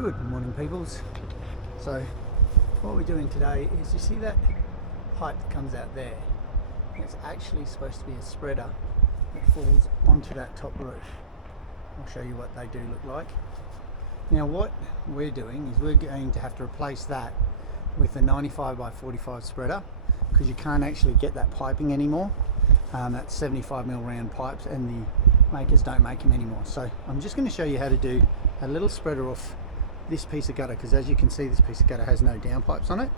Good morning, peoples. So what we're doing today is, you see that pipe that comes out there? It's actually supposed to be a spreader that falls onto that top roof. I'll show you what they do look like. Now what we're doing is we're going to have to replace that with a 95 by 45 spreader, because you can't actually get that piping anymore. That's 75mm round pipes, and the makers don't make them anymore. So I'm just going to show you how to do a little spreader off this piece of gutter, because as you can see, this piece of gutter has no downpipes on it,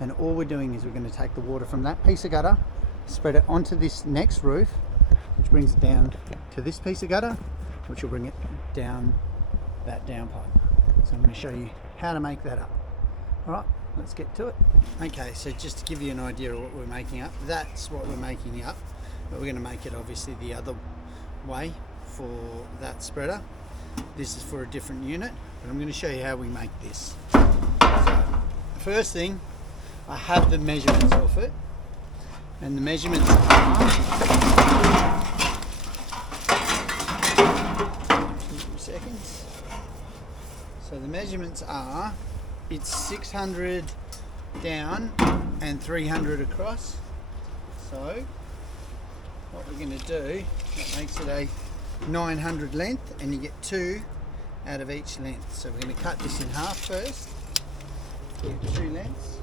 and all we're doing is we're going to take the water from that piece of gutter, spread it onto this next roof, which brings it down to this piece of gutter, which will bring it down that downpipe. So I'm going to show you how to make that up. Alright, let's get to it. Okay, so just to give you an idea of what we're making up, that's what we're making up, but we're going to make it obviously the other way for that spreader. This is for a different unit, but I'm going to show you how we make this. So the first thing, I have the measurements of it, and the measurements are 2 seconds. So the measurements are, it's 600 down and 300 across. So what we're going to do, that makes it a 900 length, and you get 2 out of each length. So we're going to cut this in half first, get 2 lengths.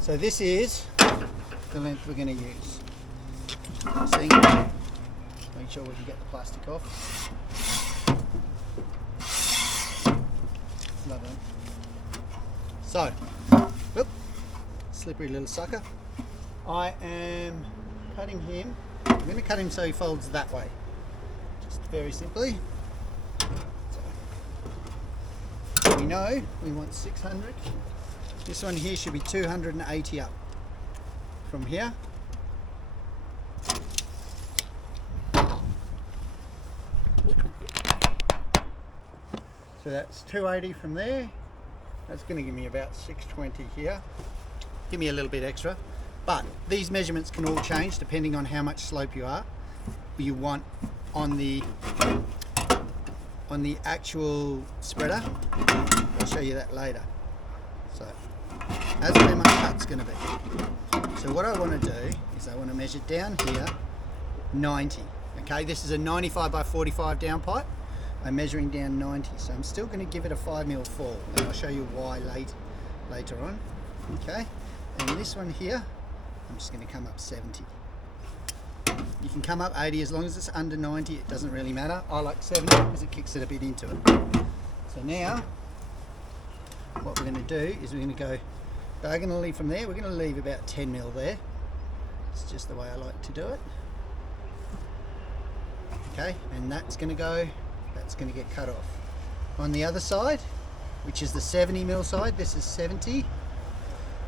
So this is the length we're going to use. See? Make sure we can get the plastic off. Lovely. So, whoop, slippery little sucker. I am cutting him. I'm going to cut him so he folds that way. Just very simply. So, we know we want 600. This one here should be 280 up from here. So that's 280 from there. That's going to give me about 620 here. Give me a little bit extra. But these measurements can all change depending on how much slope you want on the actual spreader. I'll show you that later. So that's where my cut's going to be. So what I want to do is I want to measure down here 90. Okay, this is a 95 by 45 downpipe. I'm measuring down 90, so I'm still going to give it a 5mm fall, and I'll show you why later on. Okay, and this one here, I'm just going to come up 70. You can come up 80 as long as it's under 90. It doesn't really matter. I like 70 because it kicks it a bit into it. So now what we're going to do is we're going to go diagonally from there. We're going to leave about 10mm there. It's just the way I like to do it. Okay, and that's going to get cut off. On the other side, which is the 70mm side, this is 70.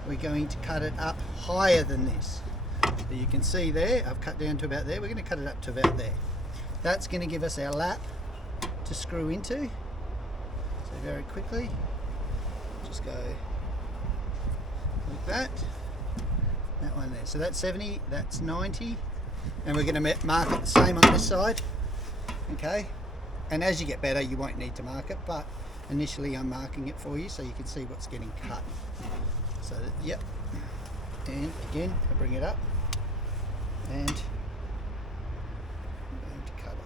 We're going to cut it up higher than this. So you can see there, I've cut down to about there. We're going to cut it up to about there. That's going to give us our lap to screw into. So very quickly, just go like that. That one there. So that's 70, that's 90. And we're going to mark it the same on this side. Okay. And as you get better, you won't need to mark it, but initially I'm marking it for you so you can see what's getting cut. So, yep. And again, I bring it up and I'm going to cut it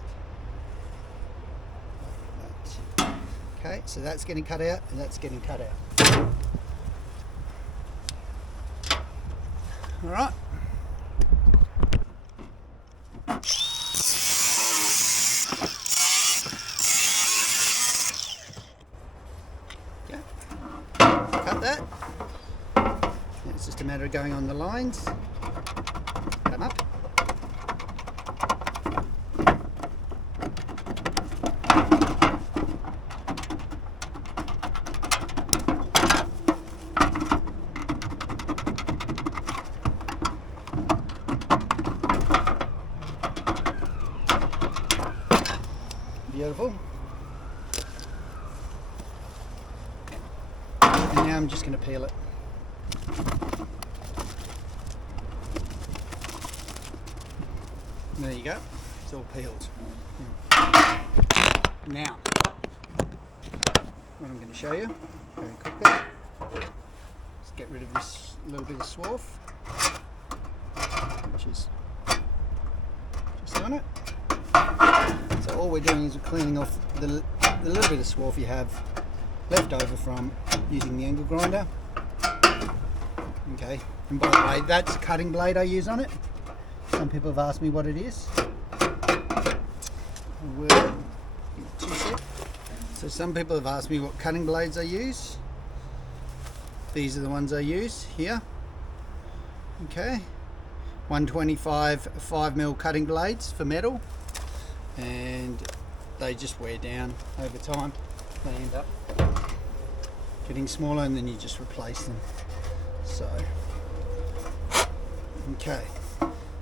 like that. Okay, so that's getting cut out and that's getting cut out. All right. Cut that. It's just a matter of going on the lines. Cut them up. beautiful. And now I'm just going to peel it. There you go, it's all peeled. Now, what I'm going to show you very quickly, let's get rid of this little bit of swarf, which is just on it. So all we're doing is we're cleaning off the little bit of swarf you have left over from using the angle grinder. Okay, and by the way, that's a cutting blade I use on it. Some people have asked me what it is. So some people have asked me what cutting blades I use. These are the ones I use here. Okay, 125 5mm cutting blades for metal, and they just wear down over time. They end up getting smaller, and then you just replace them. So, okay.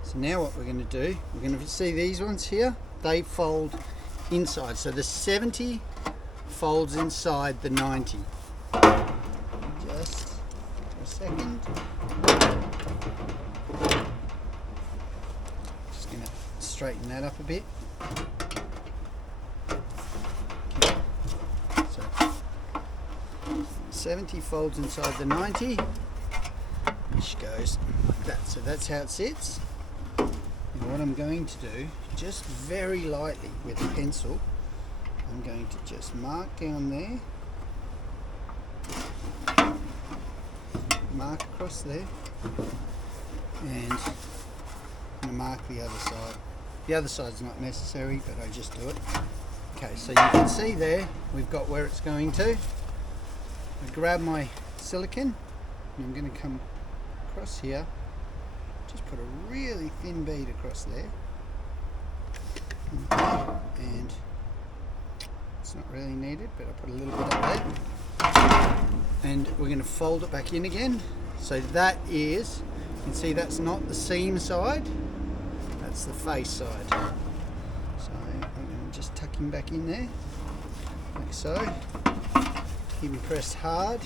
So now what we're going to do, we're going to see these ones here. They fold inside. So the 70 folds inside the 90. Just for a second. Just going to straighten that up a bit. Okay. So 70 folds inside the 90, which goes like that. So that's how it sits. And what I'm going to do, just very lightly with a pencil, I'm going to just mark down there, mark across there, and I'm going to mark the other side. The other side's not necessary, but I just do it. Okay, so you can see there, we've got where it's going to. I grab my silicone, and I'm going to come across here. Just put a really thin bead across there, and it's not really needed, but I put a little bit of that, and we're going to fold it back in again. So that is, you can see that's not the seam side, that's the face side. So I'm going to just tuck him back in there, like so. Keep him pressed hard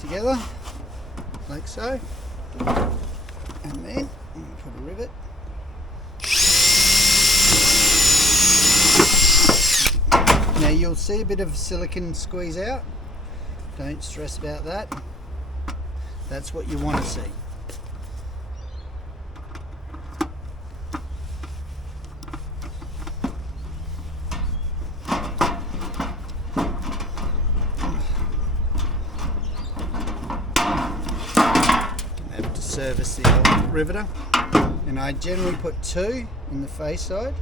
together, like so. And then I'm going to put a rivet. Now you'll see a bit of silicone squeeze out. Don't stress about that. That's what you want to see. Service the old riveter, and I generally put 2 in the face side.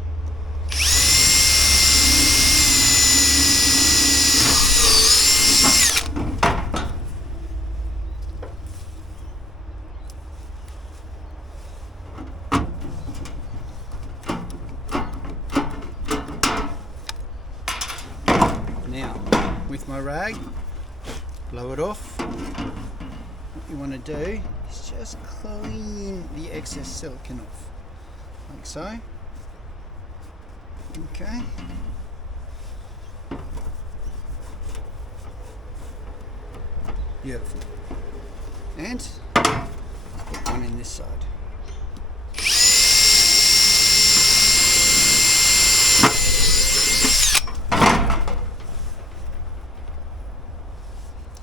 Now with my rag, blow it off. What you want to do is just clean the excess silicone off, like so. Okay. Beautiful. And put one in this side.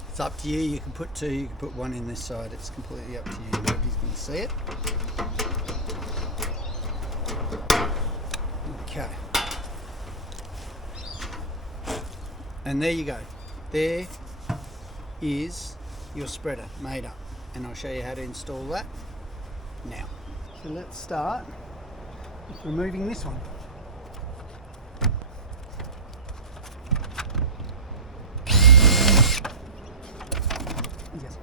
It's up to you. You can put 2, you can put 1 in this side. It's completely up to you. Nobody's going to see it. Okay. And there you go. There is your spreader made up. And I'll show you how to install that now. So let's start with removing this one. Yes.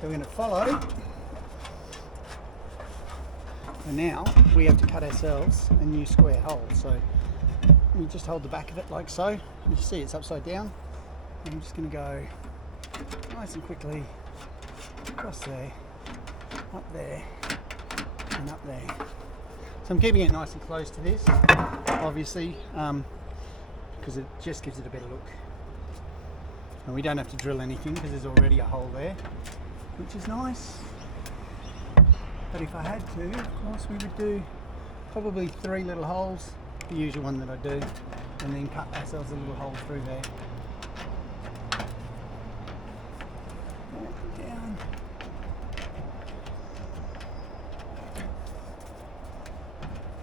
So we're going to follow, and now we have to cut ourselves a new square hole. So we just hold the back of it like so. You see it's upside down. I'm just going to go nice and quickly across there, up there, and up there. So I'm keeping it nice and close to this, obviously, because it just gives it a better look. And we don't have to drill anything because there's already a hole there, which is nice. But if I had to, of course, we would do probably 3 little holes, the usual one that I do, and then cut ourselves a little hole through there. Down.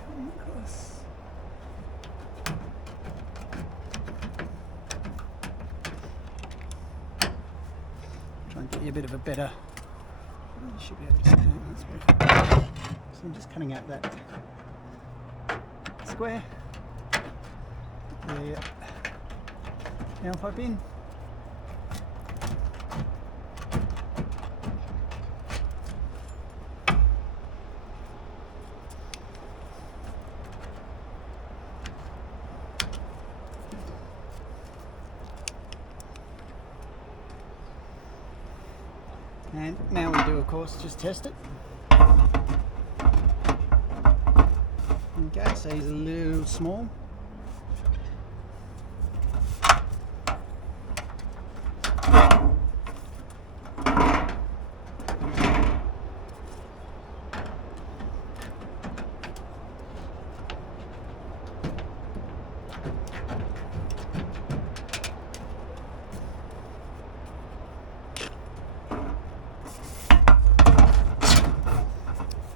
Come across. Try and get you a bit of a better. You should be able to see that. So I'm just cutting out that square. The downpipe in. And now we do, of course, just test it. Okay, so he's a little small.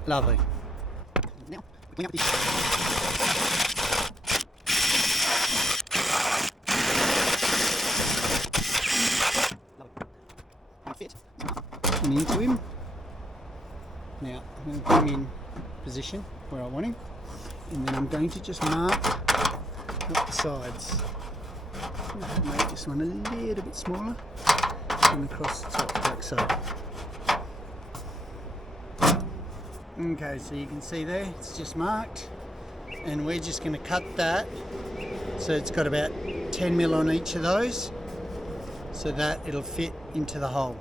Lovely. Now, clean up these. Fit. And into him. Now, I'm going to put him in position where I want him, and then I'm going to just mark up the sides. Make this one a little bit smaller, and across the top back side. Okay, so you can see there, it's just marked, and we're just going to cut that so it's got about 10 mil on each of those, so that it'll fit into the hole.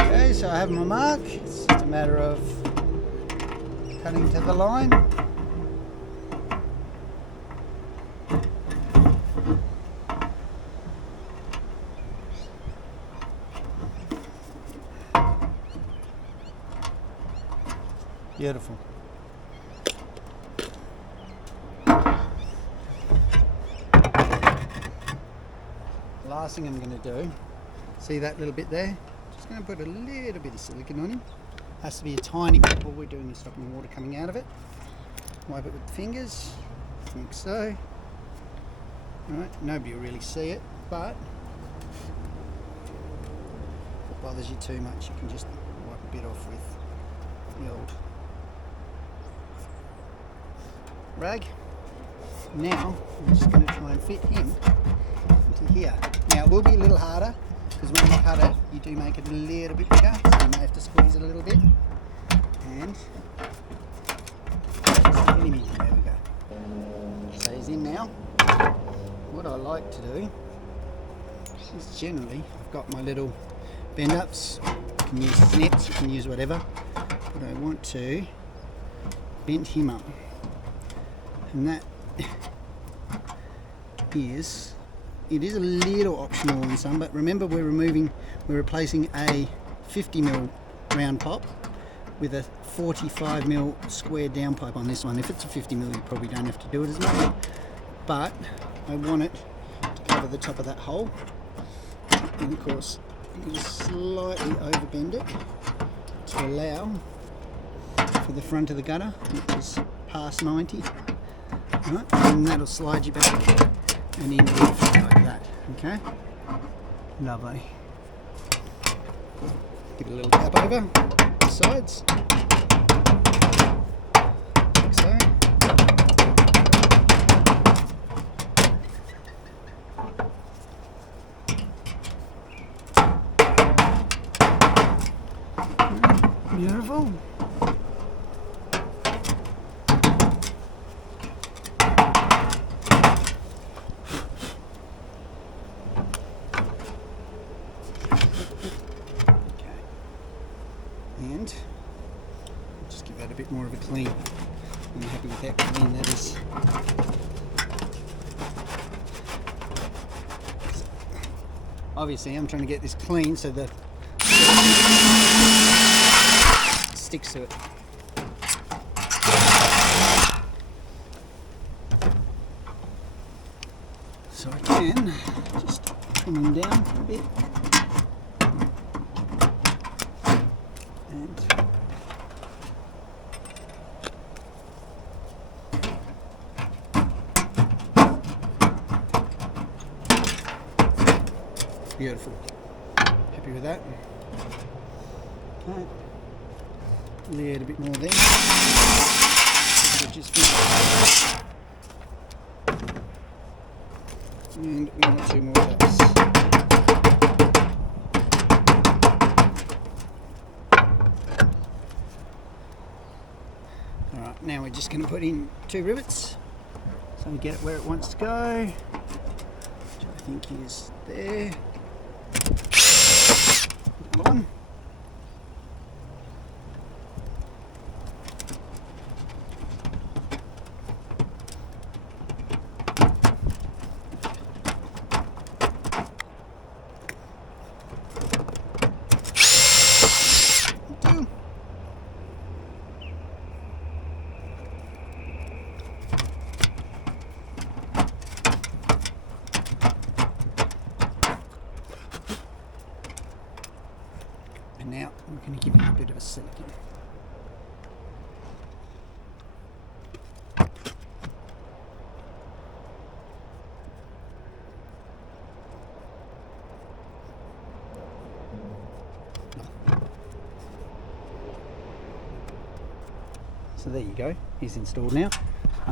Okay, so I have my mark, it's just a matter of cutting to the line. Beautiful. Last thing I'm going to do, see that little bit there? Just going to put a little bit of silicone on him. Has to be a tiny bit. All we're doing is stopping water coming out of it. Wipe it with the fingers, like so. Alright, nobody will really see it, but if it bothers you too much, you can just wipe a bit off with the old rag. Now, I'm just going to try and fit him into here. Now, it will be a little harder, because when you cut it, you do make it a little bit bigger, so you may have to squeeze it a little bit. And just get him in. There we go. So he's in now. What I like to do is generally, I've got my little bend ups. You can use snips, you can use whatever. But I want to bend him up. And that is, it is a little optional on some, but remember we're replacing a 50mm round pop with a 45mm square downpipe on this one. If it's a 50mm, you probably don't have to do it as much, but I want it to cover the top of that hole. And of course, I'm going to slightly overbend it to allow for the front of the gutter, which is past 90. Right, and that'll slide you back and in like that. Okay, lovely. Give it a little tap over the sides, like so. Beautiful. And just give that a bit more of a clean. I'm happy with that clean that is. Obviously I'm trying to get this clean so that it sticks to it. So I can just pin them down a bit. And beautiful. Happy with that. Okay. Add a bit more there. Just and 1 or 2 more taps. Alright, now we're just going to put in 2 rivets so we get it where it wants to go, which I think is there. Another one. And now we're going to give it a bit of a silicone. So there you go, he's installed now.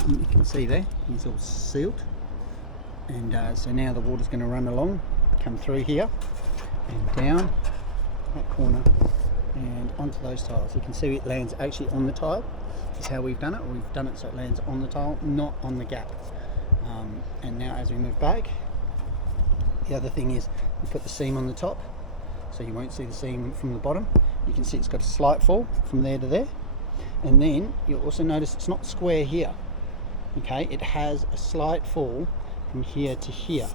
You can see there, he's all sealed. And so now the water's going to run along, come through here and down that corner and onto those tiles. You can see it lands actually on the tile. That's how we've done it. We've done it so it lands on the tile, not on the gap. And now as we move back, the other thing is we put the seam on the top, so you won't see the seam from the bottom. You can see it's got a slight fall from there to there. And then you'll also notice it's not square here. Okay, it has a slight fall from here to here.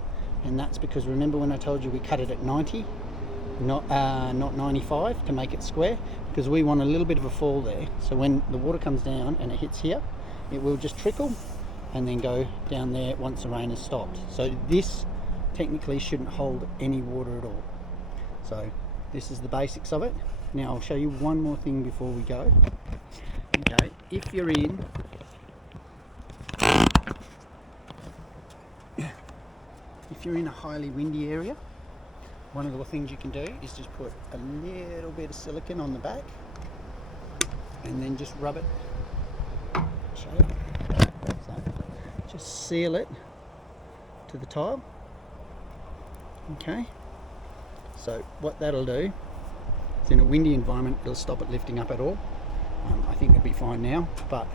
And that's because, remember when I told you we cut it at 90? Not 95 to make it square, because we want a little bit of a fall there, so when the water comes down and it hits here, it will just trickle and then go down there once the rain has stopped. So this technically shouldn't hold any water at all. So this is the basics of it. Now I'll show you one more thing before we go. Okay, if you're in a highly windy area, one of the things you can do is just put a little bit of silicone on the back and then just rub it. Show you. So just seal it to the tile. Okay. So what that'll do is, in a windy environment, it'll stop it lifting up at all. I think it'll be fine now, but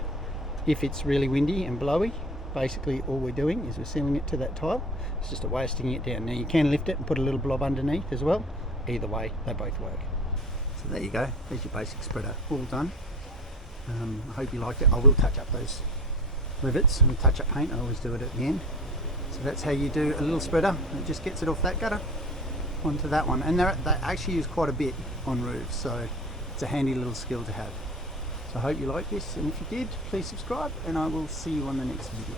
if it's really windy and blowy, basically all we're doing is we're sealing it to that tile. It's just a way of sticking it down. Now you can lift it and put a little blob underneath as well. Either way, they both work. So there you go, there's your basic spreader all done. I hope you liked it. I will touch up those rivets and touch up paint. I always do it at the end. So that's how you do a little spreader. It just gets it off that gutter onto that one. And they actually use quite a bit on roofs, so it's a handy little skill to have. So I hope you like this, and if you did, please subscribe, and I will see you on the next video.